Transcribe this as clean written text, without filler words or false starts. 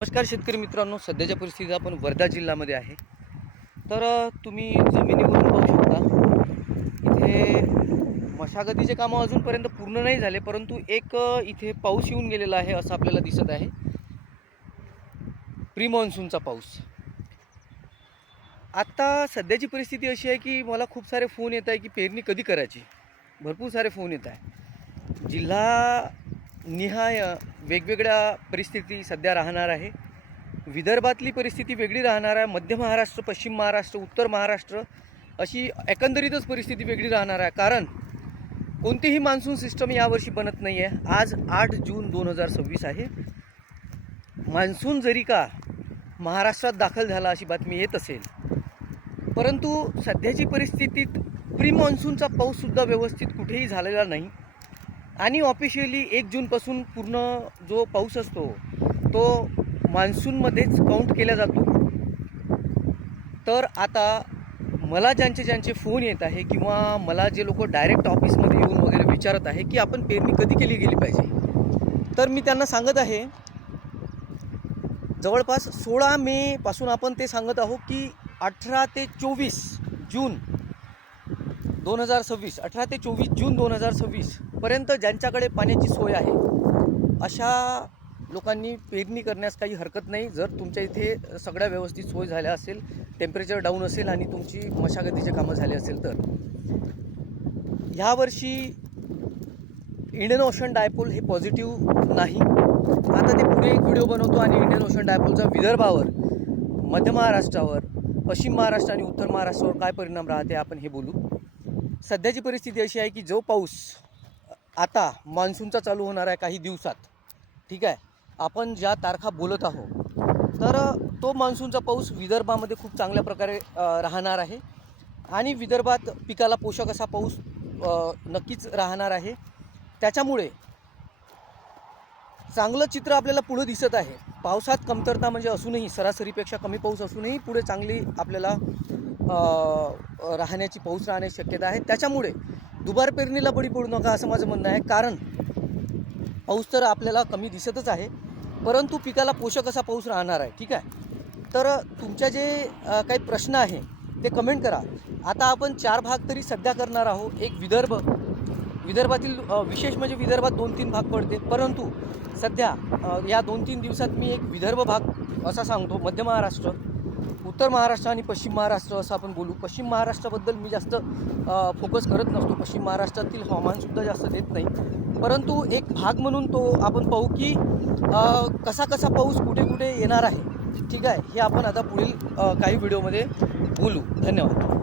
नमस्कार शेतकरी मित्रांनो, सध्याच्या परिस्थितीत आपण वर्धा जिल्ह्यामध्ये आहे. तर तुम्ही जमिनीवरून पाहू शकता. इथे मशागतीचे कामं अजूनपर्यंत पूर्ण नाही झाले, परंतु एक इथे पाऊस येऊन गेलेला आहे असं आपल्याला दिसत आहे. प्री मॉन्सूनचा पाऊस. आता सध्याची परिस्थिती अशी आहे की मला खूप सारे फोन येत आहे की पेरणी कधी करायची. भरपूर सारे फोन येत आहे. जिल्हा निहाय वेगवेगळ्या परिस्थिती सध्या राहणार आहे. विदर्भातली परिस्थिती वेगळी राहणार आहे. मध्य महाराष्ट्र, पश्चिम महाराष्ट्र, उत्तर महाराष्ट्र अशी एकंदरीतच परिस्थिती वेगळी राहणार आहे. कारण कोणतीही मान्सून सिस्टम यावर्षी बनत नाही आहे. आज 8 जून 2026 आहे. मान्सून जरी का महाराष्ट्रात दाखल झाला अशी बातमी येत असेल, परंतु सध्याची परिस्थितीत प्री मान्सूनचा पाऊससुद्धा व्यवस्थित कुठेही झालेला नाही. आणि ऑफिशियली 1 जूनपासून पूर्ण जो पाऊस असतो तो मान्सूनमध्येच काउंट केला जातो. तर आता मला ज्यांचे फोन येत आहे किंवा मला जे लोक डायरेक्ट ऑफिसमध्ये येऊन वगैरे विचारत आहे की आपण पेरणी कधी केली गेली पाहिजे, तर मी त्यांना सांगत आहे जवळपास 16 मे पासून आपण ते सांगत आहोत की 18 ते 24 जून 2026 18 ते 24 जून 2026 पर्यंत ज्यांच्याकडे पाण्याची सोय आहे अशा लोकांनी पेरणी करण्यास काही हरकत नाही. जर तुमच्या इथे सगळ्या व्यवस्थित सोय झाल्या असेल, टेम्परेचर डाऊन असेल आणि तुमची मशागतीचे कामं झाले असेल तर. ह्यावर्षी इंडियन ओशन डायपोल हे पॉझिटिव्ह नाही. आता ते पुढे एक व्हिडिओ बनवतो आणि इंडियन ओशन डायपोलचा विदर्भावर, मध्य महाराष्ट्रावर, पश्चिम महाराष्ट्र आणि उत्तर महाराष्ट्रावर काय परिणाम राहते आपण हे बोलू. सध्याची परिस्थिती अशी आहे की जो पाऊस आता मान्सूनचा चालू होणार आहे काही दिवसात, ठीक आहे, आपण ज्या तारखा बोलत आहोत, तर तो मान्सूनचा पाऊस विदर्भामध्ये खूप चांगल्या प्रकारे राहणार आहे. आणि विदर्भात पिकाला पोषक असा पाऊस नक्कीच राहणार आहे. त्याच्यामुळे चांगलं चित्र आपल्याला पुढे दिसत आहे. पावसात कमतरता म्हणजे असूनही, सरासरीपेक्षा कमी पाऊस असूनही पुढे चांगली आपल्याला राहण्याची पाऊस राहण्याची शक्यता आहे. त्याच्यामुळे दुबार पेरणीला बळी पडू नका असं माझं म्हणणं आहे. कारण पाऊस तर आपल्याला कमी दिसतच आहे, परंतु पिकाला पोषक असा पाऊस राहणार आहे, ठीक आहे. तर तुमच्या जे काही प्रश्न आहे ते कमेंट करा. आता आपण 4 भाग तरी सध्या करणार आहोत. एक विदर्भातील विशेष म्हणजे विदर्भात 2-3 भाग पडते, परंतु सध्या या 2-3 दिवसात मी एक विदर्भ भाग असा सांगतो. मध्य महाराष्ट्र, उत्तर महाराष्ट्र आणि पश्चिम महाराष्ट्र असं आपण बोलू. पश्चिम महाराष्ट्राबद्दल मी जास्त फोकस करत नसतो. पश्चिम महाराष्ट्रातील हवामानसुद्धा जास्त देत नाही, परंतु एक भाग म्हणून तो आपण पाहू की कसा पाऊस कुठे कुठे येणार आहे, ठीक आहे. हे आपण आता पुढील काही व्हिडिओमध्ये बोलू. धन्यवाद.